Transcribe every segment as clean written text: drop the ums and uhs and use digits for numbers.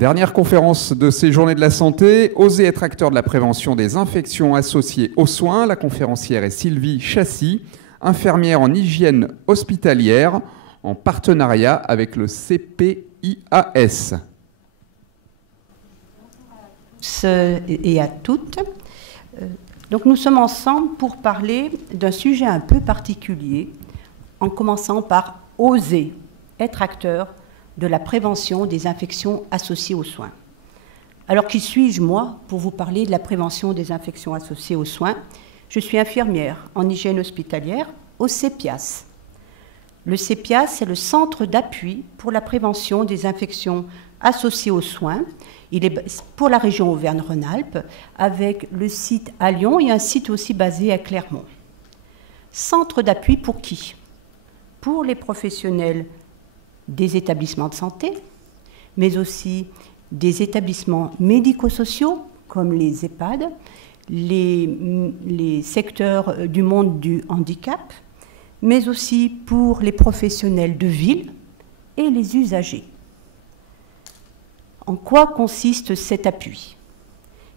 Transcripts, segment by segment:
Dernière conférence de ces journées de la santé, oser être acteur de la prévention des infections associées aux soins. La conférencière est Sylvie Chassis, infirmière en hygiène hospitalière, en partenariat avec le CPIAS. Et à toutes. Donc nous sommes ensemble pour parler d'un sujet un peu particulier, en commençant par oser être acteur de la prévention des infections associées aux soins. Alors qui suis-je, moi, pour vous parler de la prévention des infections associées aux soins? Je suis infirmière en hygiène hospitalière au CPIAS. Le CPIAS, c'est le Centre d'appui pour la prévention des infections associées aux soins. Il est pour la région Auvergne-Rhône-Alpes, avec le site à Lyon et un site aussi basé à Clermont. Centre d'appui pour qui? Pour les professionnels des établissements de santé, mais aussi des établissements médico-sociaux, comme les EHPAD, les secteurs du monde du handicap, mais aussi pour les professionnels de ville et les usagers. En quoi consiste cet appui?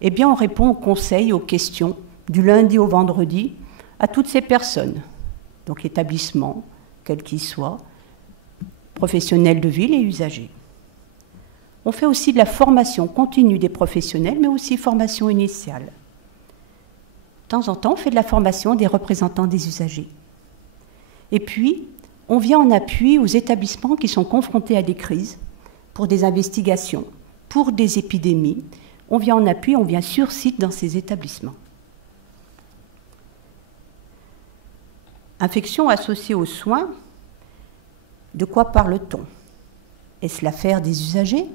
Eh bien, on répond aux conseils, aux questions, du lundi au vendredi, à toutes ces personnes, donc établissements, quels qu'ils soient, professionnels de ville et usagers. On fait aussi de la formation continue des professionnels, mais aussi formation initiale. De temps en temps, on fait de la formation des représentants des usagers. Et puis, on vient en appui aux établissements qui sont confrontés à des crises, pour des investigations, pour des épidémies. On vient en appui, on vient sur site dans ces établissements. Infections associées aux soins, de quoi parle-t-on? Est-ce l'affaire des usagers?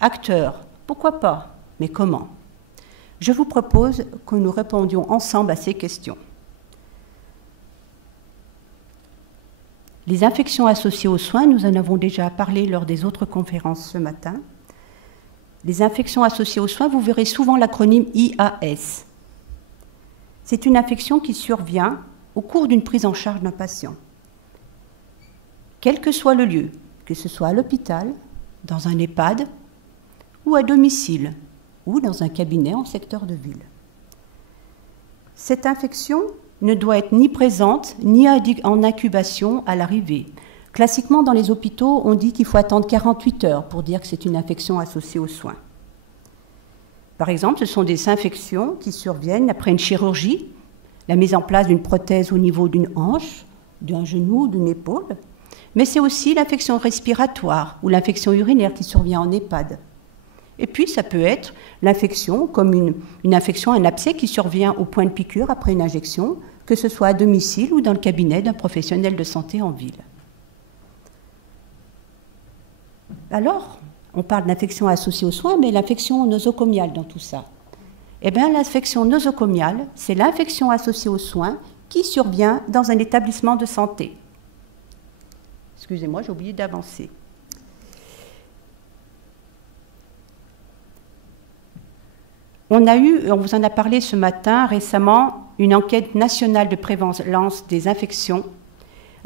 Acteurs, pourquoi pas? Mais comment? Je vous propose que nous répondions ensemble à ces questions. Les infections associées aux soins, nous en avons déjà parlé lors des autres conférences ce matin. Les infections associées aux soins, vous verrez souvent l'acronyme IAS. C'est une infection qui survient au cours d'une prise en charge d'un patient. Quel que soit le lieu, que ce soit à l'hôpital, dans un EHPAD, ou à domicile, ou dans un cabinet en secteur de ville. Cette infection ne doit être ni présente, ni en incubation à l'arrivée. Classiquement, dans les hôpitaux, on dit qu'il faut attendre 48 heures pour dire que c'est une infection associée aux soins. Par exemple, ce sont des infections qui surviennent après une chirurgie, la mise en place d'une prothèse au niveau d'une hanche, d'un genou, d'une épaule, mais c'est aussi l'infection respiratoire ou l'infection urinaire qui survient en EHPAD. Et puis, ça peut être l'infection, comme une infection, un abcès qui survient au point de piqûre après une injection, que ce soit à domicile ou dans le cabinet d'un professionnel de santé en ville. Alors, on parle d'infection associée aux soins, mais l'infection nosocomiale dans tout ça. Eh bien, l'infection nosocomiale, c'est l'infection associée aux soins qui survient dans un établissement de santé. Excusez-moi, j'ai oublié d'avancer. On vous en a parlé ce matin, récemment, une enquête nationale de prévalence des infections.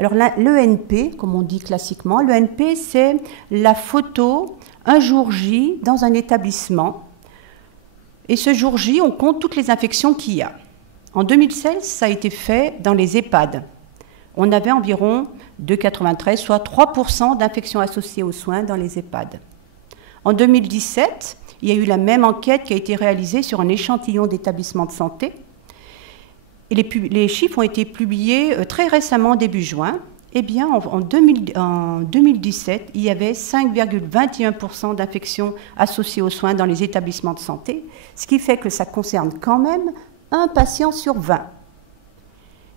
Alors l'ENP, comme on dit classiquement, l'ENP, c'est la photo un jour J dans un établissement. Et ce jour J, on compte toutes les infections qu'il y a. En 2016, ça a été fait dans les EHPAD. On avait environ 2,93, soit 3% d'infections associées aux soins dans les EHPAD. En 2017, il y a eu la même enquête qui a été réalisée sur un échantillon d'établissements de santé. Et les chiffres ont été publiés très récemment, début juin. Eh bien, en 2017, il y avait 5,21% d'infections associées aux soins dans les établissements de santé, ce qui fait que ça concerne quand même un patient sur 20.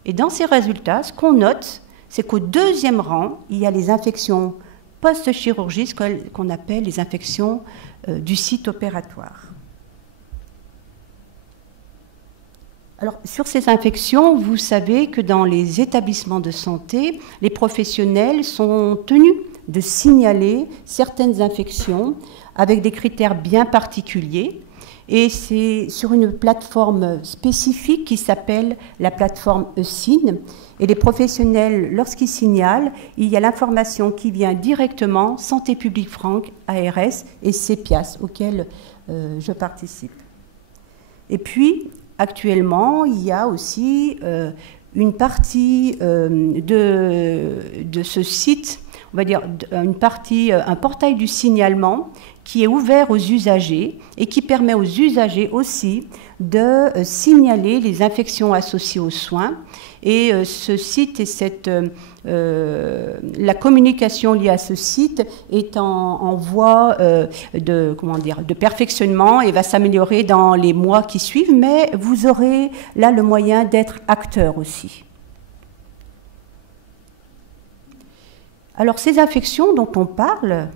Et dans ces résultats, ce qu'on note, c'est qu'au deuxième rang, il y a les infections post-chirurgie, qu'on appelle les infections du site opératoire. Alors, sur ces infections, vous savez que dans les établissements de santé, les professionnels sont tenus de signaler certaines infections avec des critères bien particuliers. Et c'est sur une plateforme spécifique qui s'appelle la plateforme ESIN. Et les professionnels, lorsqu'ils signalent, il y a l'information qui vient directement Santé publique France, ARS et CEPIAS, auxquels je participe. Et puis, actuellement, il y a aussi une partie de ce site, on va dire une partie, un portail du signalement qui est ouvert aux usagers et qui permet aux usagers aussi de signaler les infections associées aux soins. Et ce site et la communication liée à ce site est en voie de perfectionnement et va s'améliorer dans les mois qui suivent, mais vous aurez là le moyen d'être acteur aussi. Alors ces infections dont on parle,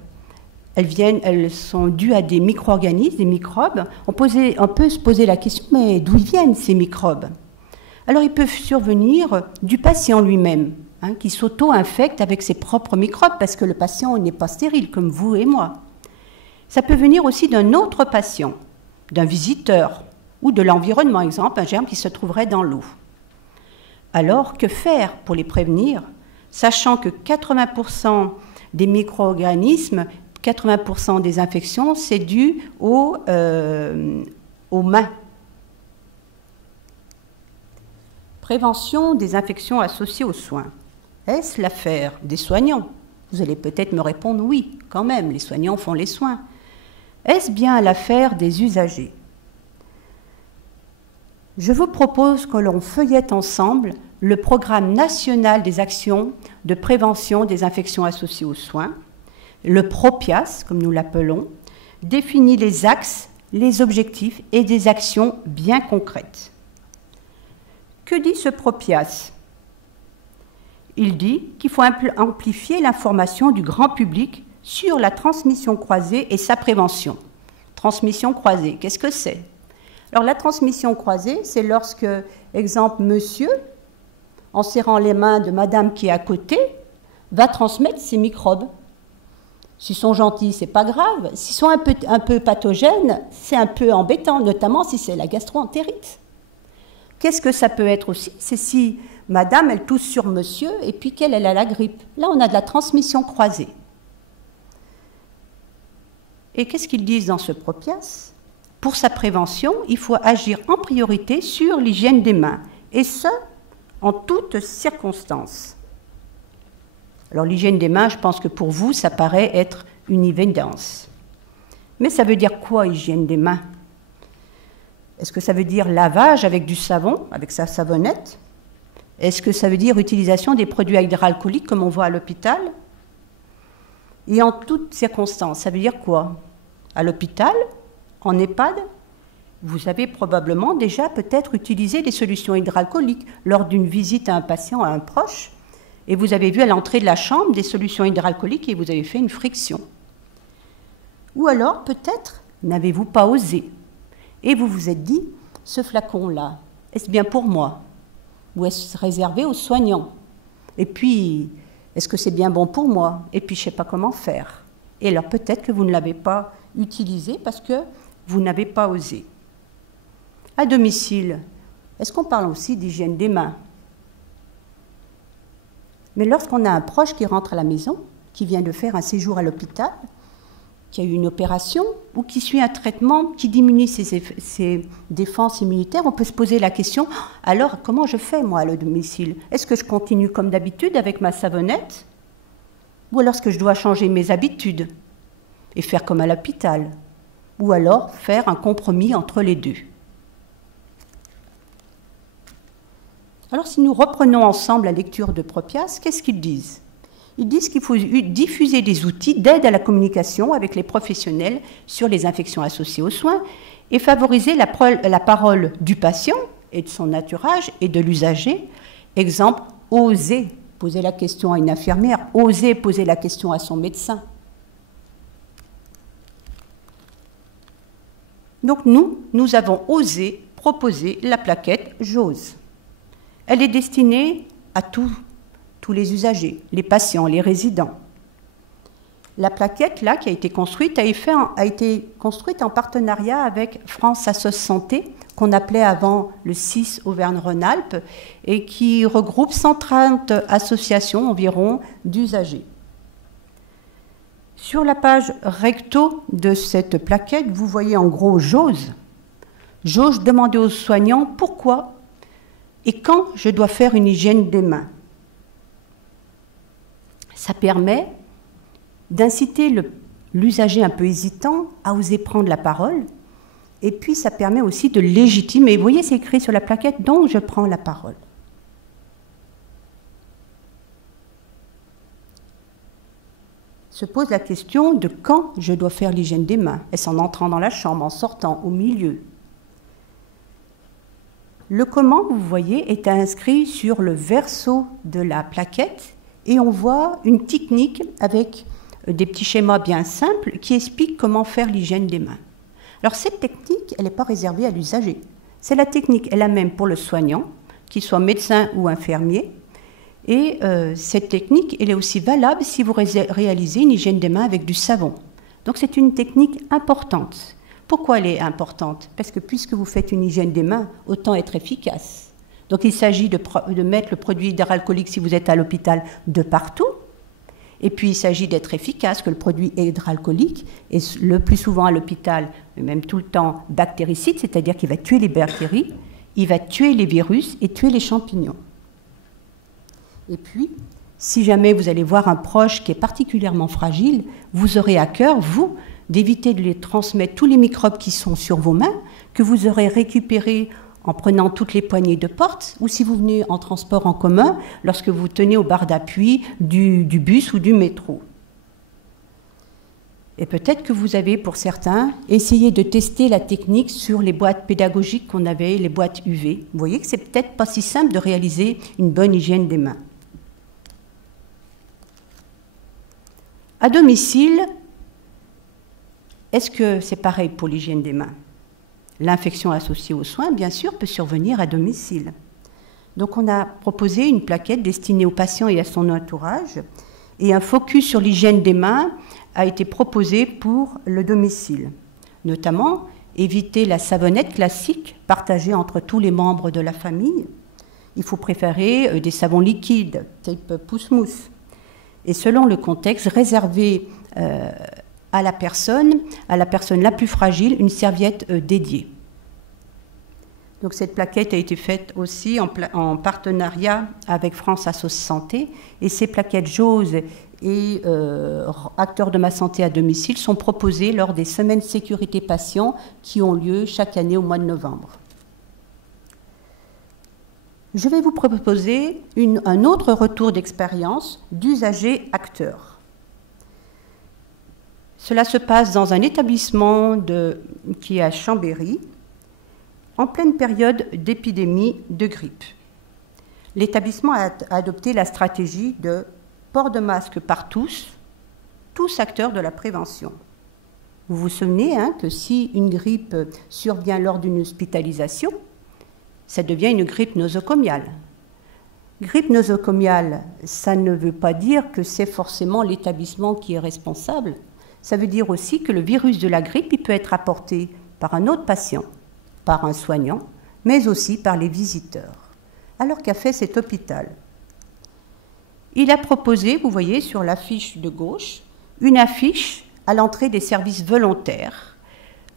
elles sont dues à des micro-organismes, des microbes. On peut se poser la question, mais d'où viennent ces microbes? Alors ils peuvent survenir du patient lui-même, qui s'auto-infecte avec ses propres microbes, parce que le patient n'est pas stérile, comme vous et moi. Ça peut venir aussi d'un autre patient, d'un visiteur, ou de l'environnement, exemple, un germe qui se trouverait dans l'eau. Alors, que faire pour les prévenir, sachant que 80% des micro-organismes, 80% des infections, c'est dû aux mains. Prévention des infections associées aux soins. Est-ce l'affaire des soignants? Vous allez peut-être me répondre oui, quand même, les soignants font les soins. Est-ce bien l'affaire des usagers? Je vous propose que l'on feuillette ensemble le programme national des actions de prévention des infections associées aux soins, le PROPIAS, comme nous l'appelons, définit les axes, les objectifs et des actions bien concrètes. Que dit ce PROPIAS? Il dit qu'il faut amplifier l'information du grand public sur la transmission croisée et sa prévention. Transmission croisée, qu'est-ce que c'est? Alors la transmission croisée, c'est lorsque, exemple, monsieur, en serrant les mains de madame qui est à côté, va transmettre ses microbes. S'ils sont gentils, c'est pas grave. S'ils sont un peu pathogènes, c'est un peu embêtant, notamment si c'est la gastro-entérite. Qu'est-ce que ça peut être aussi? C'est si madame, elle tousse sur monsieur et puis qu'elle a la grippe. Là, on a de la transmission croisée. Et qu'est-ce qu'ils disent dans ce PROPIAS? Pour sa prévention, il faut agir en priorité sur l'hygiène des mains, et ce, en toutes circonstances. Alors l'hygiène des mains, je pense que pour vous, ça paraît être une évidence. Mais ça veut dire quoi, hygiène des mains? Est-ce que ça veut dire lavage avec du savon, avec sa savonnette? Est-ce que ça veut dire utilisation des produits hydroalcooliques comme on voit à l'hôpital? Et en toutes circonstances, ça veut dire quoi? À l'hôpital, en EHPAD, vous avez probablement déjà peut-être utilisé des solutions hydroalcooliques lors d'une visite à un patient, à un proche, et vous avez vu à l'entrée de la chambre des solutions hydroalcooliques et vous avez fait une friction. Ou alors, peut-être, n'avez-vous pas osé? Et vous vous êtes dit, ce flacon-là, est-ce bien pour moi? Ou est-ce réservé aux soignants? Et puis, est-ce que c'est bien bon pour moi? Et puis, je ne sais pas comment faire. Et alors, peut-être que vous ne l'avez pas utilisé parce que vous n'avez pas osé. À domicile, est-ce qu'on parle aussi d'hygiène des mains? Mais lorsqu'on a un proche qui rentre à la maison, qui vient de faire un séjour à l'hôpital, qui a eu une opération ou qui suit un traitement qui diminue ses défenses immunitaires, on peut se poser la question, alors comment je fais moi à domicile? Est-ce que je continue comme d'habitude avec ma savonnette? Ou alors est-ce que je dois changer mes habitudes et faire comme à l'hôpital? Ou alors faire un compromis entre les deux? Alors si nous reprenons ensemble la lecture de PROPIAS, qu'est-ce qu'ils disent? Ils disent qu'il faut diffuser des outils d'aide à la communication avec les professionnels sur les infections associées aux soins et favoriser la parole du patient et de son entourage et de l'usager. Exemple, oser poser la question à une infirmière, oser poser la question à son médecin. Donc nous avons osé proposer la plaquette « J'ose ». Elle est destinée à tous les usagers, les patients, les résidents. La plaquette, là, qui a été construite, a été construite en partenariat avec France Assos Santé, qu'on appelait avant le CIS Auvergne-Rhône-Alpes, et qui regroupe 130 associations environ d'usagers. Sur la page recto de cette plaquette, vous voyez en gros jauge. Jauge demander aux soignants pourquoi et quand je dois faire une hygiène des mains. Ça permet d'inciter l'usager un peu hésitant à oser prendre la parole. Et puis, ça permet aussi de légitimer. Vous voyez, c'est écrit sur la plaquette, donc je prends la parole. Se pose la question de quand je dois faire l'hygiène des mains. Est-ce en entrant dans la chambre, en sortant, au milieu? Le comment, vous voyez, est inscrit sur le verso de la plaquette et on voit une technique avec des petits schémas bien simples qui expliquent comment faire l'hygiène des mains. Alors cette technique, elle n'est pas réservée à l'usager. C'est la technique, elle est la même pour le soignant, qu'il soit médecin ou infirmier. Et cette technique, elle est aussi valable si vous réalisez une hygiène des mains avec du savon. Donc c'est une technique importante. Pourquoi elle est importante? Parce que puisque vous faites une hygiène des mains, autant être efficace. Donc il s'agit de mettre le produit hydroalcoolique, si vous êtes à l'hôpital, de partout. Et puis il s'agit d'être efficace, que le produit hydroalcoolique est le plus souvent à l'hôpital, même tout le temps, bactéricide, c'est-à-dire qu'il va tuer les bactéries, il va tuer les virus et tuer les champignons. Et puis, si jamais vous allez voir un proche qui est particulièrement fragile, vous aurez à cœur, vous, d'éviter de lui transmettre tous les microbes qui sont sur vos mains, que vous aurez récupérés en prenant toutes les poignées de porte, ou si vous venez en transport en commun, lorsque vous tenez aux barres d'appui du bus ou du métro. Et peut-être que vous avez, pour certains, essayé de tester la technique sur les boîtes pédagogiques qu'on avait, les boîtes UV. Vous voyez que c'est peut-être pas si simple de réaliser une bonne hygiène des mains. À domicile, est-ce que c'est pareil pour l'hygiène des mains? L'infection associée aux soins, bien sûr, peut survenir à domicile. Donc on a proposé une plaquette destinée au patient et à son entourage, et un focus sur l'hygiène des mains a été proposé pour le domicile. Notamment, éviter la savonnette classique partagée entre tous les membres de la famille. Il faut préférer des savons liquides, type pousse-mousse. Et selon le contexte, réserver à la personne la plus fragile, une serviette dédiée. Donc cette plaquette a été faite aussi en partenariat avec France Assos Santé, et ces plaquettes JAWS et acteurs de ma santé à domicile sont proposées lors des semaines sécurité patients qui ont lieu chaque année au mois de novembre. Je vais vous proposer un autre retour d'expérience d'usagers acteurs. Cela se passe dans un établissement qui est à Chambéry, en pleine période d'épidémie de grippe. L'établissement a adopté la stratégie de port de masque par tous acteurs de la prévention. Vous vous souvenez que si une grippe survient lors d'une hospitalisation, ça devient une grippe nosocomiale. Grippe nosocomiale, ça ne veut pas dire que c'est forcément l'établissement qui est responsable. Ça veut dire aussi que le virus de la grippe, il peut être apporté par un autre patient, par un soignant, mais aussi par les visiteurs. Alors qu'a fait cet hôpital? Il a proposé, vous voyez sur l'affiche de gauche, une affiche à l'entrée des services volontaires,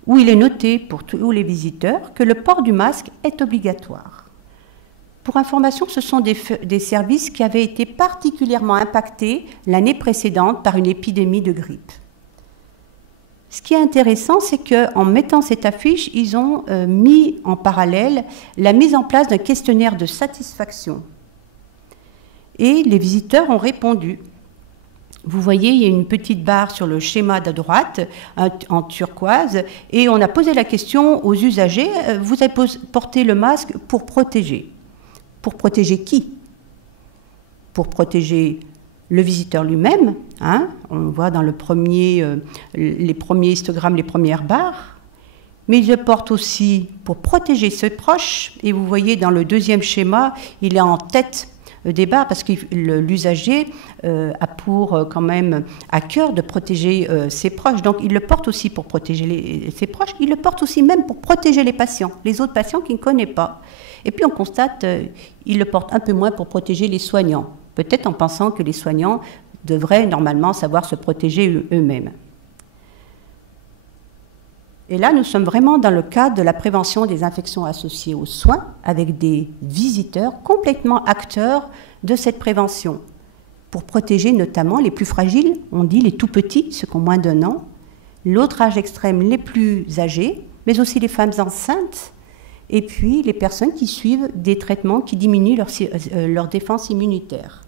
où il est noté pour tous les visiteurs que le port du masque est obligatoire. Pour information, ce sont des services qui avaient été particulièrement impactés l'année précédente par une épidémie de grippe. Ce qui est intéressant, c'est qu'en mettant cette affiche, ils ont mis en parallèle la mise en place d'un questionnaire de satisfaction. Et les visiteurs ont répondu. Vous voyez, il y a une petite barre sur le schéma de droite, en turquoise, et on a posé la question aux usagers, vous avez porté le masque pour protéger. Pour protéger qui? Pour protéger le visiteur lui-même, on voit dans les premiers histogrammes, les premières barres, mais il le porte aussi pour protéger ses proches, et vous voyez dans le deuxième schéma, il est en tête débat, parce que l'usager a pour quand même à cœur de protéger ses proches. Donc il le porte aussi pour protéger ses proches, il le porte aussi même pour protéger les patients, les autres patients qu'il ne connaît pas. Et puis on constate qu'il le porte un peu moins pour protéger les soignants, peut-être en pensant que les soignants devraient normalement savoir se protéger eux-mêmes. Et là, nous sommes vraiment dans le cadre de la prévention des infections associées aux soins, avec des visiteurs complètement acteurs de cette prévention, pour protéger notamment les plus fragiles, on dit les tout petits, ceux qui ont moins d'1 an, l'autre âge extrême, les plus âgés, mais aussi les femmes enceintes, et puis les personnes qui suivent des traitements qui diminuent leur défense immunitaire.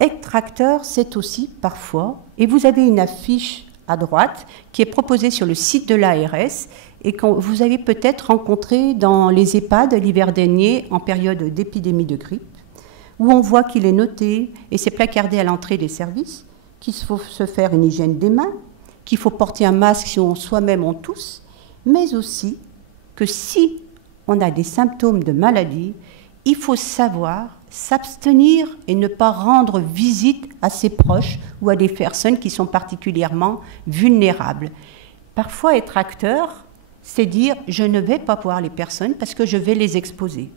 Être acteur, c'est aussi parfois, et vous avez une affiche à droite, qui est proposée sur le site de l'ARS et que vous avez peut-être rencontré dans les EHPAD l'hiver dernier en période d'épidémie de grippe, où on voit qu'il est noté, et c'est placardé à l'entrée des services, qu'il faut se faire une hygiène des mains, qu'il faut porter un masque si soi-même on tousse, mais aussi que si on a des symptômes de maladie, il faut savoir s'abstenir et ne pas rendre visite à ses proches ou à des personnes qui sont particulièrement vulnérables. Parfois, être acteur, c'est dire « je ne vais pas voir les personnes parce que je vais les exposer ».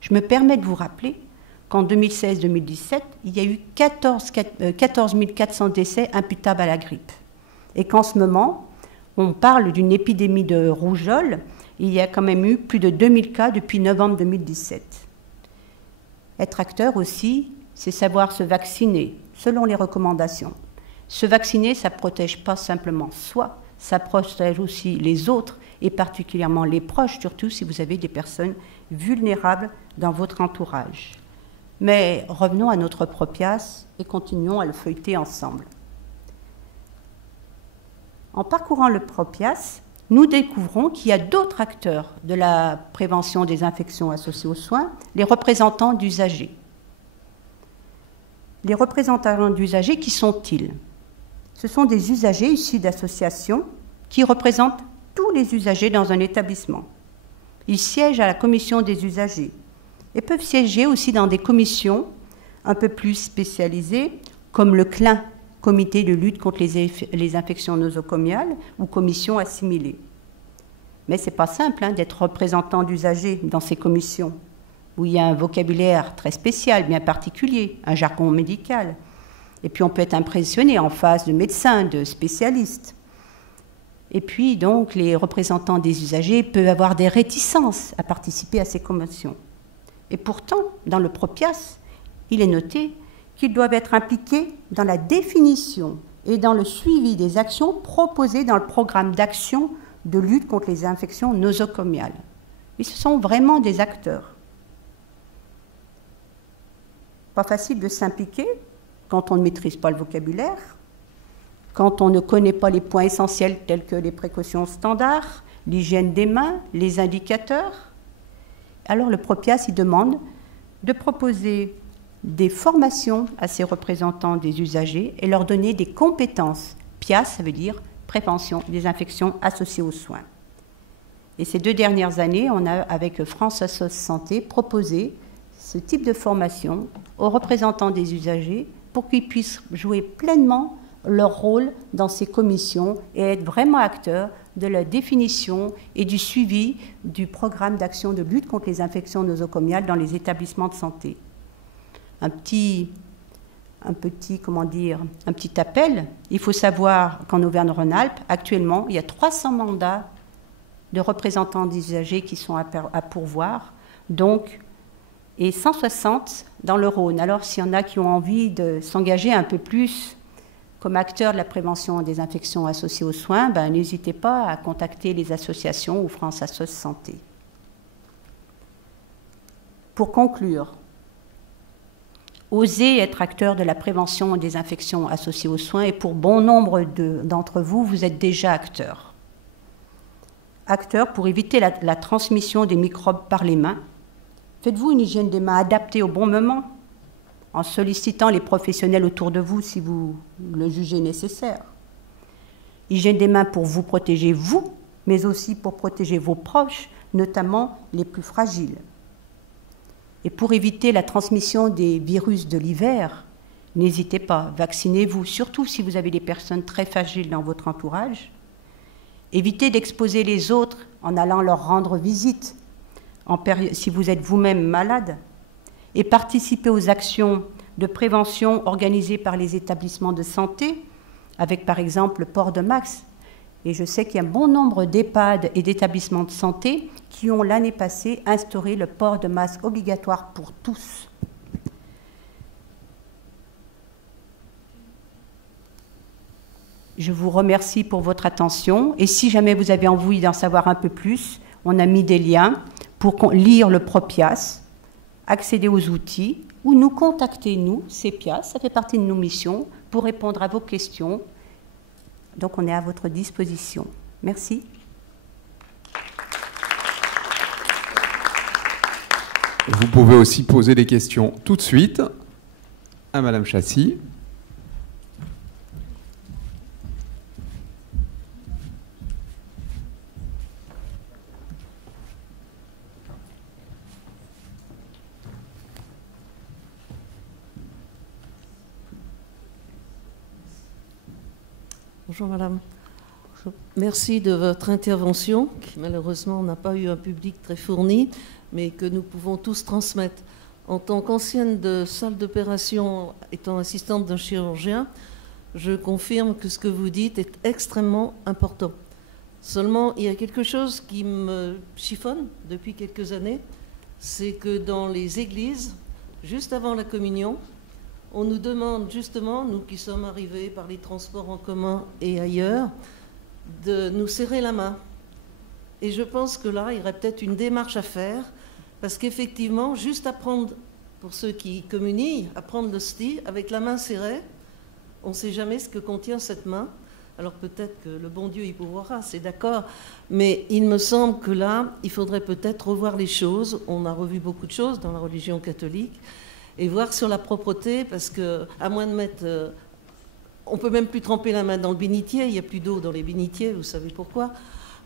Je me permets de vous rappeler qu'en 2016-2017, il y a eu 14 400 décès imputables à la grippe. Et qu'en ce moment, on parle d'une épidémie de rougeole, il y a quand même eu plus de 2000 cas depuis novembre 2017. Être acteur aussi, c'est savoir se vacciner, selon les recommandations. Se vacciner, ça ne protège pas simplement soi, ça protège aussi les autres, et particulièrement les proches, surtout si vous avez des personnes vulnérables dans votre entourage. Mais revenons à notre Propias et continuons à le feuilleter ensemble. En parcourant le Propias, nous découvrons qu'il y a d'autres acteurs de la prévention des infections associées aux soins, les représentants d'usagers. Les représentants d'usagers, qui sont-ils? Ce sont des usagers issus d'associations qui représentent tous les usagers dans un établissement. Ils siègent à la commission des usagers et peuvent siéger aussi dans des commissions un peu plus spécialisées, comme le CLIN, Comité de lutte contre les infections nosocomiales, ou commission assimilée. Mais ce n'est pas simple d'être représentant d'usagers dans ces commissions, où il y a un vocabulaire très spécial, bien particulier, un jargon médical. Et puis on peut être impressionné en face de médecins, de spécialistes. Et puis donc les représentants des usagers peuvent avoir des réticences à participer à ces commissions. Et pourtant, dans le Propias, il est noté qu'ils doivent être impliqués dans la définition et dans le suivi des actions proposées dans le programme d'action de lutte contre les infections nosocomiales. Ils sont vraiment des acteurs. Pas facile de s'impliquer quand on ne maîtrise pas le vocabulaire, quand on ne connaît pas les points essentiels tels que les précautions standards, l'hygiène des mains, les indicateurs. Alors le Propias, il demande de proposer des formations à ces représentants des usagers et leur donner des compétences. PIAS, ça veut dire prévention des infections associées aux soins. Et ces 2 dernières années, on a, avec France Assos Santé, proposé ce type de formation aux représentants des usagers pour qu'ils puissent jouer pleinement leur rôle dans ces commissions et être vraiment acteurs de la définition et du suivi du programme d'action de lutte contre les infections nosocomiales dans les établissements de santé. Un petit appel. Il faut savoir qu'en Auvergne-Rhône-Alpes, actuellement, il y a 300 mandats de représentants des usagers qui sont à pourvoir, donc, et 160 dans le Rhône. Alors, s'il y en a qui ont envie de s'engager un peu plus comme acteurs de la prévention des infections associées aux soins, n'hésitez pas à contacter les associations ou France Assos Santé. Pour conclure, osez être acteur de la prévention des infections associées aux soins, et pour bon nombre d'entre vous, vous êtes déjà acteurs. Acteurs pour éviter la transmission des microbes par les mains. Faites-vous une hygiène des mains adaptée au bon moment, en sollicitant les professionnels autour de vous si vous le jugez nécessaire. Hygiène des mains pour vous protéger, vous, mais aussi pour protéger vos proches, notamment les plus fragiles. Et pour éviter la transmission des virus de l'hiver, n'hésitez pas, vaccinez-vous, surtout si vous avez des personnes très fragiles dans votre entourage. Évitez d'exposer les autres en allant leur rendre visite, si vous êtes vous-même malade. Et participez aux actions de prévention organisées par les établissements de santé, avec par exemple le port de masque. Et je sais qu'il y a un bon nombre d'EHPAD et d'établissements de santé qui ont l'année passée instauré le port de masque obligatoire pour tous. Je vous remercie pour votre attention et si jamais vous avez envie d'en savoir un peu plus, on a mis des liens pour lire le Propias, accéder aux outils ou nous contacter, nous, CEPIAS, ça fait partie de nos missions, pour répondre à vos questions. Donc on est à votre disposition. Merci. Vous pouvez aussi poser des questions tout de suite à Madame Chassis. Bonjour Madame. Merci de votre intervention, qui malheureusement n'a pas eu un public très fourni, mais que nous pouvons tous transmettre. En tant qu'ancienne de salle d'opération, étant assistante d'un chirurgien, je confirme que ce que vous dites est extrêmement important. Seulement, il y a quelque chose qui me chiffonne depuis quelques années, c'est que dans les églises, juste avant la communion, on nous demande justement, nous qui sommes arrivés par les transports en commun et ailleurs, de nous serrer la main. Et je pense que là, il y aurait peut-être une démarche à faire, parce qu'effectivement, juste à prendre, pour ceux qui communient, à prendre l'hostie avec la main serrée, on ne sait jamais ce que contient cette main. Alors peut-être que le bon Dieu y pourvoira, c'est d'accord, mais il me semble que là, il faudrait peut-être revoir les choses. On a revu beaucoup de choses dans la religion catholique, et voir sur la propreté, parce que, à moins de mettre... on ne peut même plus tremper la main dans le bénitier, il n'y a plus d'eau dans les bénitiers, vous savez pourquoi.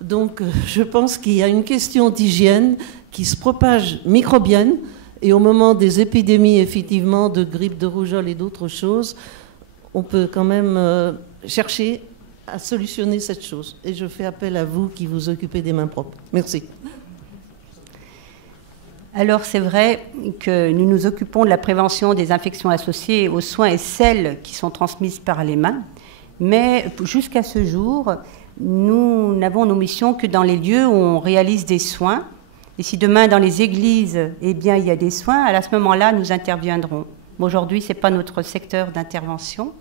Donc, je pense qu'il y a une question d'hygiène qui se propage microbienne, et au moment des épidémies, effectivement, de grippe, de rougeole et d'autres choses, on peut quand même chercher à solutionner cette chose. Et je fais appel à vous qui vous occupez des mains propres. Merci. Alors c'est vrai que nous nous occupons de la prévention des infections associées aux soins et celles qui sont transmises par les mains, mais jusqu'à ce jour, nous n'avons nos missions que dans les lieux où on réalise des soins. Et si demain dans les églises, eh bien, il y a des soins, à ce moment-là, nous interviendrons. Aujourd'hui, ce n'est pas notre secteur d'intervention.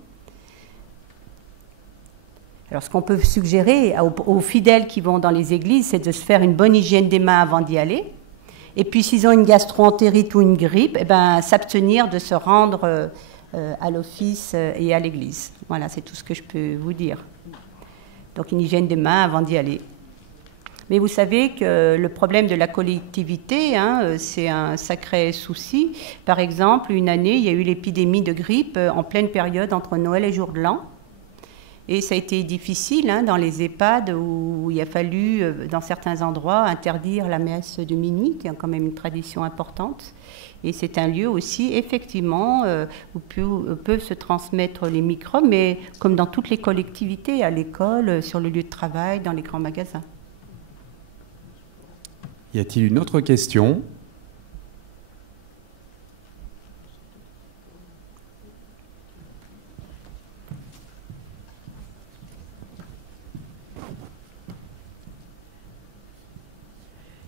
Alors ce qu'on peut suggérer aux fidèles qui vont dans les églises, c'est de se faire une bonne hygiène des mains avant d'y aller. Et puis, s'ils ont une gastro-entérite ou une grippe, eh ben, s'abstenir de se rendre à l'office et à l'église. Voilà, c'est tout ce que je peux vous dire. Donc, une hygiène des mains avant d'y aller. Mais vous savez que le problème de la collectivité, c'est un sacré souci. Par exemple, une année, il y a eu l'épidémie de grippe en pleine période entre Noël et Jour de l'An. Et ça a été difficile dans les EHPAD où il a fallu, dans certains endroits, interdire la messe de minuit, qui est quand même une tradition importante. Et c'est un lieu aussi, effectivement, où peuvent se transmettre les microbes, mais comme dans toutes les collectivités, à l'école, sur le lieu de travail, dans les grands magasins. Y a-t-il une autre question ?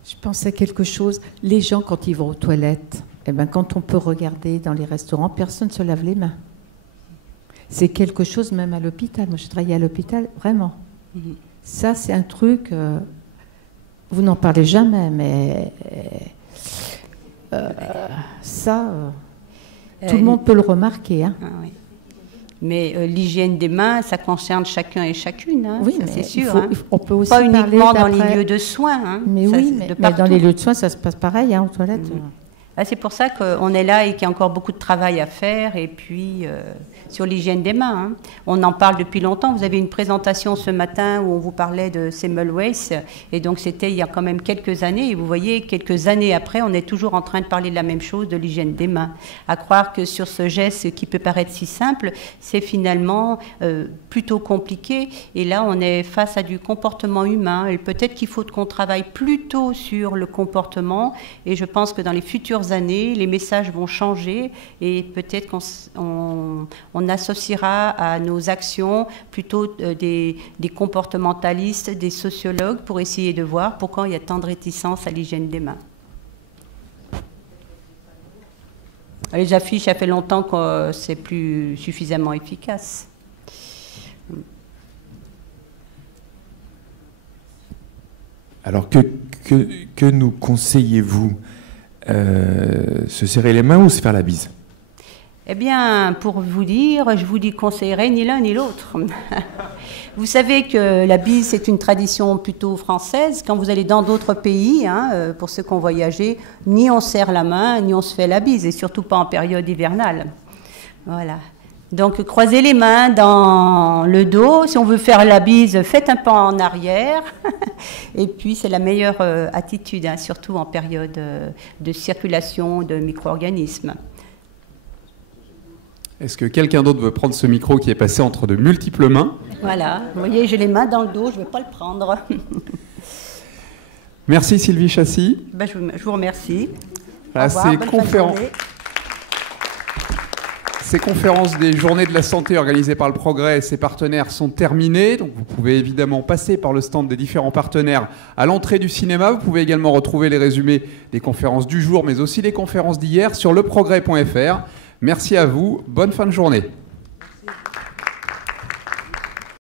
Je pense à quelque chose. Les gens, quand ils vont aux toilettes, eh ben, quand on peut regarder dans les restaurants, personne ne se lave les mains. C'est quelque chose, même à l'hôpital. Moi, je travaillais à l'hôpital, vraiment. Ça, c'est un truc... vous n'en parlez jamais, mais... tout le monde peut le remarquer. Hein. Ah, oui. Mais l'hygiène des mains, ça concerne chacun et chacune, oui, c'est sûr. On peut aussi pas uniquement dans les lieux de soins. Mais oui, mais dans les lieux de soins, ça se passe pareil, aux toilettes. C'est pour ça qu'on est là et qu'il y a encore beaucoup de travail à faire. Et puis, sur l'hygiène des mains, hein. On en parle depuis longtemps. Vous avez une présentation ce matin où on vous parlait de Semmelweis. Et donc, c'était il y a quand même quelques années. Et vous voyez, quelques années après, on est toujours en train de parler de la même chose, de l'hygiène des mains. À croire que sur ce geste qui peut paraître si simple, c'est finalement plutôt compliqué. Et là, on est face à du comportement humain. Et peut-être qu'il faut qu'on travaille plutôt sur le comportement. Et je pense que dans les futures années, les messages vont changer et peut-être qu'on associera à nos actions plutôt des comportementalistes, des sociologues pour essayer de voir pourquoi il y a tant de réticence à l'hygiène des mains. Les affiches, ça fait longtemps que c'est plus suffisamment efficace. Alors que nous conseillez-vous, se serrer les mains ou se faire la bise? Eh bien, pour vous dire, je vous conseillerais ni l'un ni l'autre. Vous savez que la bise, c'est une tradition plutôt française. Quand vous allez dans d'autres pays, hein, pour ceux qui ont voyagé, ni on serre la main, ni on se fait la bise, et surtout pas en période hivernale. Voilà. Donc, croisez les mains dans le dos. Si on veut faire la bise, faites un pas en arrière. Et puis, c'est la meilleure attitude, hein, surtout en période de circulation de micro-organismes. Est-ce que quelqu'un d'autre veut prendre ce micro qui est passé entre de multiples mains? Voilà. Vous voyez, j'ai les mains dans le dos, je ne vais pas le prendre. Merci Sylvie Chassis. Ben, je vous remercie. Voilà, ces conférences des Journées de la Santé organisées par le Progrès et ses partenaires sont terminées. Donc vous pouvez évidemment passer par le stand des différents partenaires à l'entrée du cinéma. Vous pouvez également retrouver les résumés des conférences du jour, mais aussi les conférences d'hier sur leprogrès.fr. Merci à vous. Bonne fin de journée.